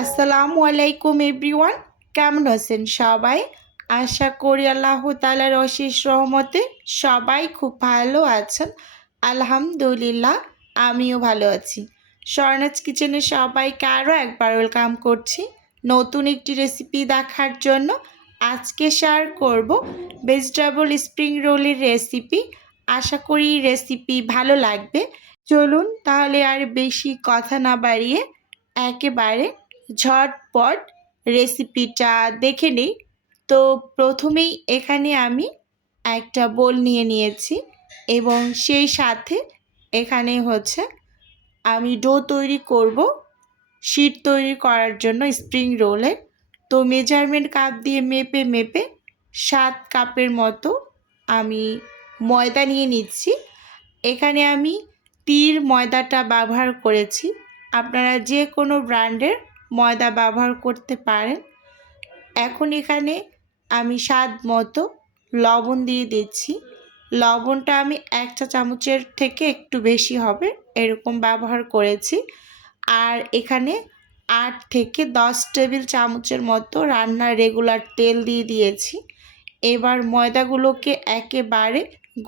আসসালামু আলাইকুম এভরিওয়ান, কেমন আছেন সবাই? আশা করি আল্লাহ তাআলার অশেষ রহমতে সবাই খুব ভালো আছেন। আলহামদুলিল্লাহ, আমিও ভালো আছি। স্বর্ণাজ কিচেনে সবাইকে আরও একবার ওয়েলকাম করছি নতুন একটি রেসিপি দেখার জন্য। আজকে শেয়ার করব ভেজিটেবল স্প্রিং রোলের রেসিপি। আশা করি রেসিপি ভালো লাগবে। চলুন তাহলে আর বেশি কথা না বাড়িয়ে একেবারে ঝটপট রেসিপিটা দেখে নিই। তো প্রথমেই এখানে আমি একটা বোল নিয়ে নিয়েছি এবং সেই সাথে এখানে হচ্ছে আমি ডো তৈরি করব শিট তৈরি করার জন্য স্প্রিং রোলের। তো মেজারমেন্ট কাপ দিয়ে মেপে মেপে 7 কাপের মতো আমি ময়দা নিয়ে নিচ্ছি। এখানে আমি তীর ময়দাটা ব্যবহার করেছি, আপনারা যে কোনো ব্র্যান্ডের ময়দা ব্যবহার করতে পারেন। এখন এখানে আমি স্বাদ মতো লবণ দিয়ে দিচ্ছি। লবণটা আমি 1 চা চামচের থেকে একটু বেশি হবে এরকম ব্যবহার করেছি। আর এখানে 8 থেকে 10 টেবিল চামচের মতো রান্নার রেগুলার তেল দিয়ে দিয়েছি। এবার ময়দাগুলোকে একেবারে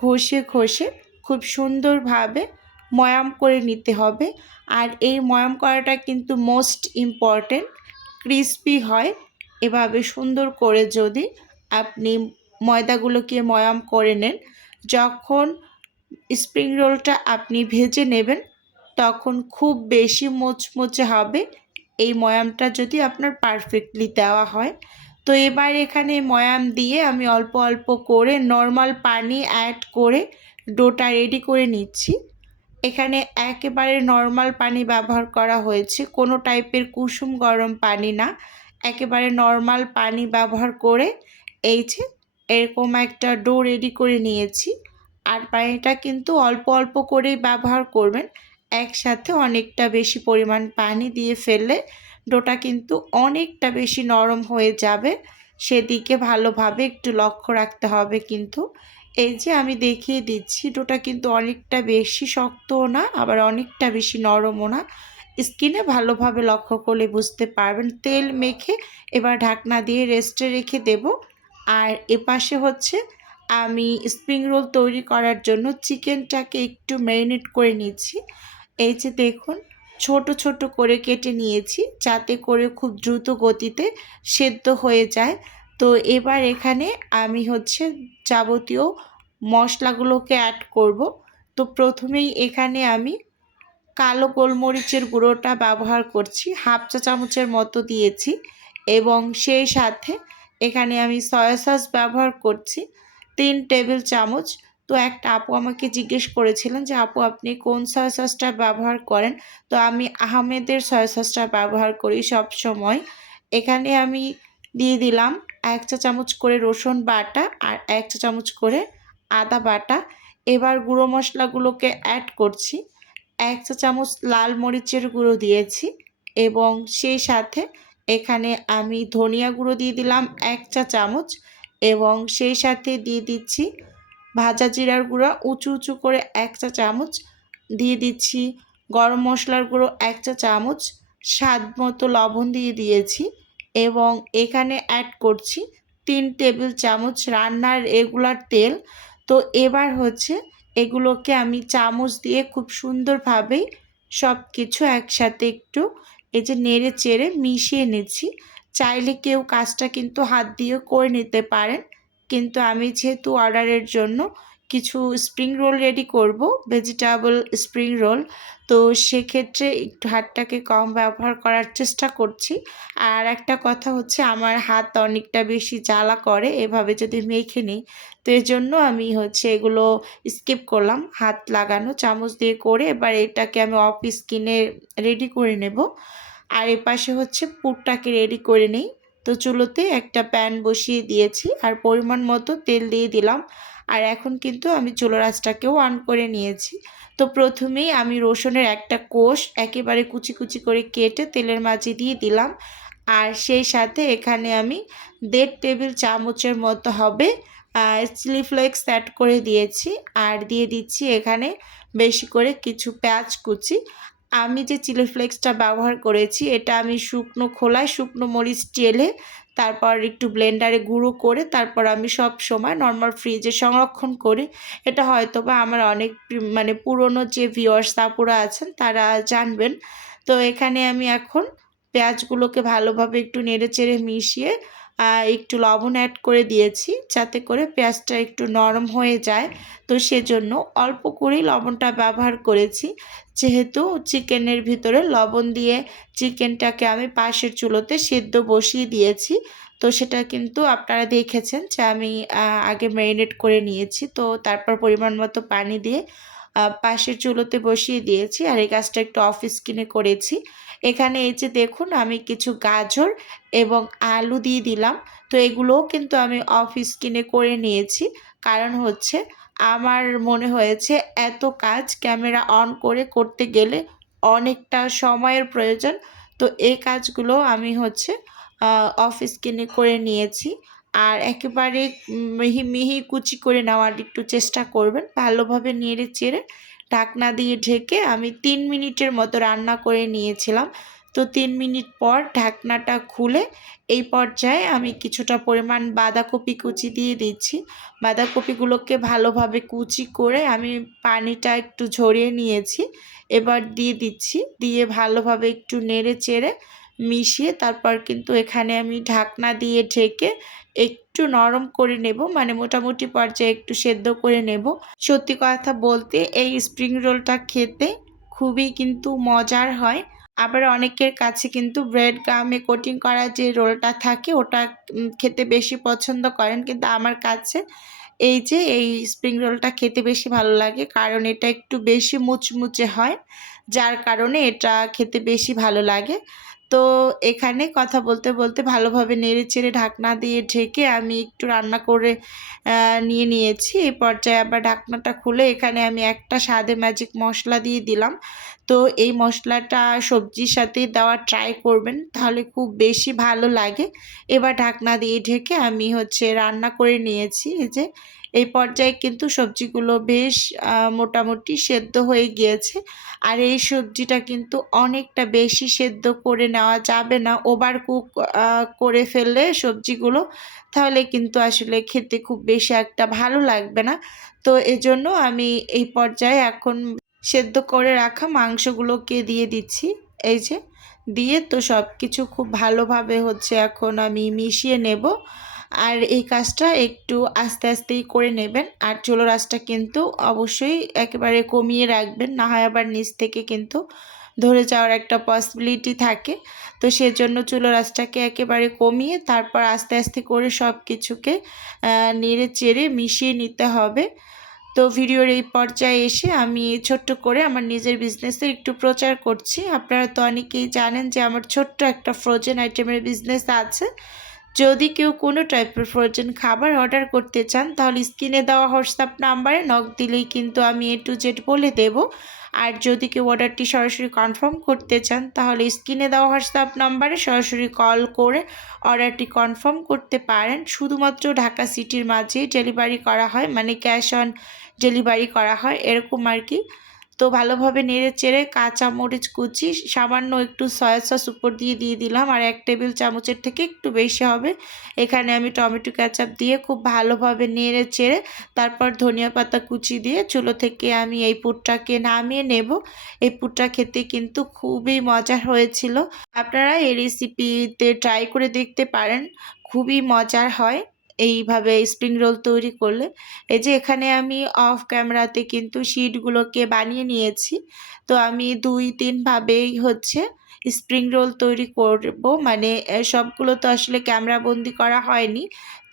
ঘষে ঘষে খুব সুন্দরভাবে ময়াম করে নিতে হবে। আর এই ময়াম করাটা কিন্তু মোস্ট ইম্পর্টেন্ট। ক্রিস্পি হয় এভাবে সুন্দর করে যদি আপনি ময়দাগুলোকে ময়াম করে নেন। যখন স্প্রিং রোলটা আপনি ভেজে নেবেন তখন খুব বেশি মুচমুচে হবে এই ময়ামটা যদি আপনার পারফেক্টলি দেওয়া হয়। তো এবার এখানে ময়াম দিয়ে আমি অল্প অল্প করে নর্মাল পানি অ্যাড করে ডোটা রেডি করে নিচ্ছি। এখানে একেবারে নর্মাল পানি ব্যবহার করা হয়েছে, কোনো টাইপের কুসুম গরম পানি না, একেবারে নর্মাল পানি ব্যবহার করে এই যে এরকম একটা ডো রেডি করে নিয়েছি। আর পানিটা কিন্তু অল্প অল্প করেই ব্যবহার করবেন, একসাথে অনেকটা বেশি পরিমাণ পানি দিয়ে ফেললে ডোটা কিন্তু অনেকটা বেশি নরম হয়ে যাবে, সেদিকে ভালোভাবে একটু লক্ষ্য রাখতে হবে। কিন্তু এই যে আমি দেখিয়ে দিচ্ছি, ডোটা কিন্তু অনেকটা বেশি শক্তও না আবার অনেকটা বেশি নরমও না। স্কিনে ভালোভাবে লক্ষ্য করলে বুঝতে পারবেন। তেল মেখে এবার ঢাকনা দিয়ে রেস্টে রেখে দেব। আর এপাশে হচ্ছে আমি স্প্রিং রোল তৈরি করার জন্য চিকেনটাকে একটু ম্যারিনেট করে নিচ্ছি। এই যে দেখুন, ছোট ছোট করে কেটে নিয়েছি যাতে করে খুব দ্রুত গতিতে সেদ্ধ হয়ে যায়। তো এবার এখানে আমি হচ্ছে যাবতীয় মশলাগুলোকে অ্যাড করব। তো প্রথমেই এখানে আমি কালো গোলমরিচের গুঁড়োটা ব্যবহার করছি, 1/2 চা চামচের মতো দিয়েছি। এবং সেই সাথে এখানে আমি সয়া সস ব্যবহার করছি 3 টেবিল চামচ। তো একটা আপু আমাকে জিজ্ঞেস করেছিলেন যে আপু আপনি কোন সয়া সসটা ব্যবহার করেন? তো আমি আহমেদের সয়া সসটা ব্যবহার করি সব সময়। এখানে আমি দিয়ে দিলাম 1 চা চামচ করে রসুন বাটা আর 1 চা চামচ করে আদা বাটা। এবার গুঁড়ো মশলাগুলোকে অ্যাড করছি। 1 চা চামচ লাল মরিচের গুঁড়ো দিয়েছি এবং সেই সাথে এখানে আমি ধনিয়া গুঁড়ো দিয়ে দিলাম 1 চা চামচ এবং সেই সাথে দিয়ে দিচ্ছি ভাজা জিরার গুঁড়ো উঁচু উঁচু করে 1 চা চামচ দিয়ে দিচ্ছি, গরম মশলার গুঁড়ো 1 চা চামচ, স্বাদ মতো লবণ দিয়ে দিয়েছি এবং এখানে অ্যাড করছি 3 টেবিল চামচ রান্নার রেগুলার তেল। তো এবার হচ্ছে এগুলোকে আমি চামচ দিয়ে খুব সুন্দরভাবেই সব কিছু একসাথে একটু এই যে নেড়ে চেড়ে মিশিয়ে নিচ্ছি। চাইলে কেউ কাজটা কিন্তু হাত দিয়েও করে নিতে পারেন, কিন্তু আমি যেহেতু অর্ডারের জন্য কিছু স্প্রিং রোল রেডি করব, ভেজিটেবল স্প্রিং রোল, তো সেক্ষেত্রে একটু হাতটাকে কম ব্যবহার করার চেষ্টা করছি। আর একটা কথা হচ্ছে আমার হাত অনেকটা বেশি জ্বালা করে এভাবে যদি মেখে নিই, তো এজন্য আমি হচ্ছে এগুলো স্কিপ করলাম হাত লাগানো, চামচ দিয়ে করে এবার এটাকে আমি অফ স্কিনে রেডি করে নেব। আর এপাশে হচ্ছে পুরটাকে রেডি করে নিই। তো চুলোতে একটা প্যান বসিয়ে দিয়েছি আর পরিমাণ মতো তেল দিয়ে দিলাম। আর এখন কিন্তু আমি চুলোর আঁচটাকেও অন করে নিয়েছি। তো প্রথমেই আমি রসুনের একটা কোষ একেবারে কুচি কুচি করে কেটে তেলের মাঝে দিয়ে দিলাম। আর সেই সাথে এখানে আমি 1.5 টেবিল চামচের মতো হবে চিলি ফ্লেক্স অ্যাড করে দিয়েছি। আর দিয়ে দিচ্ছি এখানে বেশি করে কিছু পেঁয়াজ কুচি। আমি যে চিলি ফ্লেক্সটা ব্যবহার করেছি এটা আমি শুকনো খোলায় শুকনো মরিচ চেলে তারপর একটু ব্লেন্ডারে গুঁড়ো করে তারপর আমি সব সময় নর্মাল ফ্রিজে সংরক্ষণ করি। এটা হয়তোবা আমার অনেক মানে পুরনো যে ভিউয়ার্স আপুরা আছেন তারা জানবেন। তো এখানে আমি এখন পেঁয়াজগুলোকে ভালোভাবে একটু নেড়েচেড়ে মিশিয়ে একটু লবণ অ্যাড করে দিয়েছি যাতে করে পেঁয়াজটা একটু নরম হয়ে যায়। তো সেজন্য অল্প করেই লবণটা ব্যবহার করেছি। যেহেতু চিকেনের ভিতরে লবণ দিয়ে চিকেনটাকে আমি পাশের চুলোতে সেদ্ধ বসিয়ে দিয়েছি। তো সেটা কিন্তু আপনারা দেখেছেন যে আমি আগে ম্যারিনেট করে নিয়েছি। তো তারপর পরিমাণ মতো পানি দিয়ে পাশের চুলোতে বসিয়ে দিয়েছি। আর এই কাজটা একটু অফ স্ক্রিনে করেছি। এখানে এই যে দেখুন আমি কিছু গাজর এবং আলু দিয়ে দিলাম। তো এগুলোও কিন্তু আমি অফ স্ক্রিনে করে নিয়েছি। কারণ হচ্ছে আমার মনে হয়েছে এত কাজ ক্যামেরা অন করে করতে গেলে অনেকটা সময়ের প্রয়োজন। তো এই কাজগুলো আমি হচ্ছে অফ স্ক্রিনে করে নিয়েছি। আর একেবারে মিহি মিহি কুচি করে নেওয়ার একটু চেষ্টা করবেন। ভালোভাবে নেড়ে চেড়ে ঢাকনা দিয়ে ঢেকে আমি 3 মিনিটের মতো রান্না করে নিয়েছিলাম। তো 3 মিনিট পর ঢাকনাটা খুলে এই পর্যায়ে আমি কিছুটা পরিমাণ বাঁধাকপি কুচি দিয়ে দিচ্ছি। বাঁধাকপিগুলোকে ভালোভাবে কুচি করে আমি পানিটা একটু ঝরিয়ে নিয়েছি। এবার দিয়ে দিচ্ছি। দিয়ে ভালোভাবে একটু নেড়ে চেড়ে মিশিয়ে তারপর কিন্তু এখানে আমি ঢাকনা দিয়ে ঢেকে একটু নরম করে নেব, মানে মোটামুটি পর্যায়ে একটু সেদ্ধ করে নেব। সত্যি কথা বলতে এই স্প্রিং রোলটা খেতে খুবই কিন্তু মজার হয়। আবার অনেকের কাছে কিন্তু ব্রেড গামে কোটিং করা যে রোলটা থাকে ওটা খেতে বেশি পছন্দ করেন। কিন্তু আমার কাছে এই স্প্রিং রোলটা খেতে বেশি ভালো লাগে, কারণ এটা একটু বেশি মুচমুচে হয়, যার কারণে এটা খেতে বেশি ভালো লাগে। তো এখানে কথা বলতে বলতে ভালোভাবে নেড়েচেড়ে ঢাকনা দিয়ে ঢেকে আমি একটু রান্না করে নিয়েছি। এই পর্যায়ে আবার ঢাকনাটা খুলে এখানে আমি একটা স্বাদে ম্যাজিক মশলা দিয়ে দিলাম। তো এই মশলাটা সবজির সাথে দেওয়ার ট্রাই করবেন, তাহলে খুব বেশি ভালো লাগে। এবার ঢাকনা দিয়ে ঢেকে আমি হচ্ছে রান্না করে নিয়েছি। এই যে এই পর্যায়ে কিন্তু সবজিগুলো বেশ মোটামুটি সেদ্ধ হয়ে গিয়েছে। আর এই সবজিটা কিন্তু অনেকটা বেশি সেদ্ধ করে নেওয়া যাবে না। ওভার কুক করে ফেললে সবজিগুলো তাহলে কিন্তু আসলে খেতে খুব বেশি একটা ভালো লাগবে না। তো এজন্য আমি এই পর্যায়ে এখন সেদ্ধ করে রাখা মাংসগুলোকে দিয়ে দিচ্ছি। এই যে দিয়ে তো সব কিছু খুব ভালোভাবে হচ্ছে এখন আমি মিশিয়ে নেব। আর এই কাজটা একটু আস্তে আস্তেই করে নেবেন। আর চুলোর আঁচটা কিন্তু অবশ্যই একেবারে কমিয়ে রাখবেন, না হয় আবার নিচ থেকে কিন্তু ধরে যাওয়ার একটা পসিবিলিটি থাকে। তো সেজন্য চুলোর আঁচটাকে একেবারে কমিয়ে তারপর আস্তে আস্তে করে সব কিছুকে নেড়ে চেড়ে মিশিয়ে নিতে হবে। তো ভিডিওর এই পর্যায়ে এসে আমি ছোট্ট করে আমার নিজের বিজনেসের একটু প্রচার করছি। আপনারা তো অনেকেই জানেন যে আমার ছোট্ট একটা ফ্রোজেন আইটেমের বিজনেস আছে। যদি কেউ কোনো টাইপের ফ্রোজেন খাবার অর্ডার করতে চান তাহলে স্ক্রিনে দেওয়া হোয়াটসঅ্যাপ নাম্বারে নক দিলেই কিন্তু আমি A to Z বলে দেব। আর যদি কেউ অর্ডারটি সরাসরি কনফার্ম করতে চান তাহলে স্ক্রিনে দেওয়া হোয়াটসঅ্যাপ নাম্বারে সরাসরি কল করে অর্ডারটি কনফার্ম করতে পারেন। শুধুমাত্র ঢাকা সিটির মাঝেই ডেলিভারি করা হয়, মানে ক্যাশ অন ডেলিভারি করা হয় এরকম আর কি। তো ভালোভাবে নেড়ে চেড়ে কাঁচা মরিচ কুচি সামান্য একটু সয়া সস উপর দিয়ে দিলাম, আর 1 টেবিল চামচের থেকে একটু বেশি হবে। এখানে আমি টমেটো কেচাপ দিয়ে খুব ভালোভাবে নেড়ে চেড়ে তারপর ধনিয়া পাতা কুচি দিয়ে চুলো থেকে আমি এই পুরটাকে নামিয়ে নেব। এই পুরটা খেতে কিন্তু খুবই মজার হয়েছিল। আপনারা এই রেসিপিতে ট্রাই করে দেখতে পারেন, খুবই মজার হয় এইভাবে স্প্রিং রোল তৈরি করলে। এই যে এখানে আমি অফ ক্যামেরাতে কিন্তু শিটগুলোকে বানিয়ে নিয়েছি। তো আমি 2-3 ভাবেই হচ্ছে স্প্রিং রোল তৈরি করব, মানে সবগুলো তো আসলে ক্যামেরা বন্দি করা হয়নি।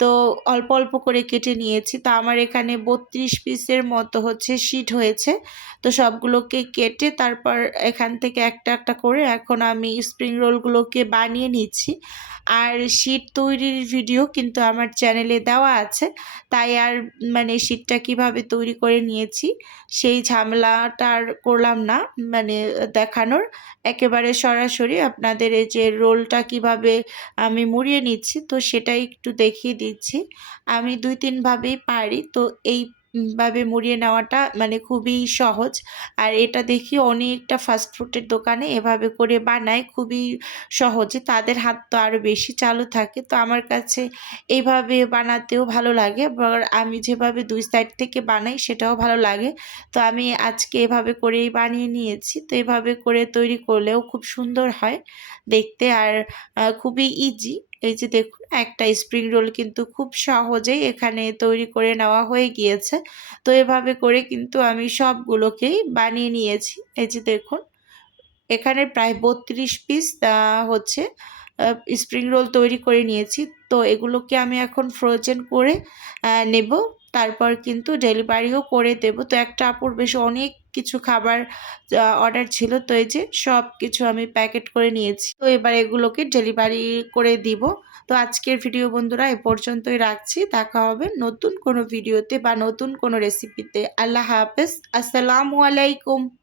তো অল্প অল্প করে কেটে নিয়েছি। তো আমার এখানে 32 পিসের মতো হচ্ছে শিট হয়েছে। তো সবগুলোকে কেটে তারপর এখান থেকে একটা একটা করে এখন আমি স্প্রিং রোলগুলোকে বানিয়ে নিচ্ছি। আর শিট তৈরির ভিডিও কিন্তু আমার চ্যানেলে দেওয়া আছে, তাই আর মানে শিটটা কিভাবে তৈরি করে নিয়েছি সেই ঝামেলাটা আর করলাম না, মানে দেখানোর। একেবারে সরাসরি আপনাদের এই যে রোলটা কিভাবে আমি মুড়িয়ে নিচ্ছি তো সেটাই একটু দেখিয়ে দিচ্ছি। আমি 2-3 ভাবেই পারি। তো এই ভাবে মুড়িয়ে নেওয়াটা মানে খুবই সহজ। আর এটা দেখি অনেকটা ফাস্ট ফুডের দোকানে এভাবে করে বানায় খুবই সহজে। তাদের হাত তো আরও বেশি চালু থাকে। তো আমার কাছে এভাবে বানাতেও ভালো লাগে। আবার আমি যেভাবে ২ সাইড থেকে বানাই সেটাও ভালো লাগে। তো আমি আজকে এভাবে করেই বানিয়ে নিয়েছি। তো এভাবে করে তৈরি করলেও খুব সুন্দর হয় দেখতে আর খুবই ইজি। এই যে দেখুন একটা স্প্রিং রোল কিন্তু খুব সহজেই এখানে তৈরি করে নেওয়া হয়ে গিয়েছে। তো এভাবে করে কিন্তু আমি সবগুলোকেই বানিয়ে নিয়েছি। এই যে দেখুন এখানে প্রায় ৩২ পিস হচ্ছে আ স্প্রিং রোল তৈরি করে নিয়েছি। তো এগুলোকে আমি এখন ফ্রোজেন করে নেব। তারপর কিন্তু ডেলিভারিও করে দেব। তো একটা আপুর বেশ অনেক কিছু খাবার অর্ডার ছিল। তো এই যে সবকিছু আমি প্যাকেট করে নিয়েছি। তো এবার এগুলোকে ডেলিভারি করে দিব। তো আজকের ভিডিও বন্ধুরা এ পর্যন্তই রাখছি। দেখা হবে নতুন কোনো ভিডিওতে বা নতুন কোনো রেসিপিতে। আল্লাহ হাফেজ। আসসালামু আলাইকুম।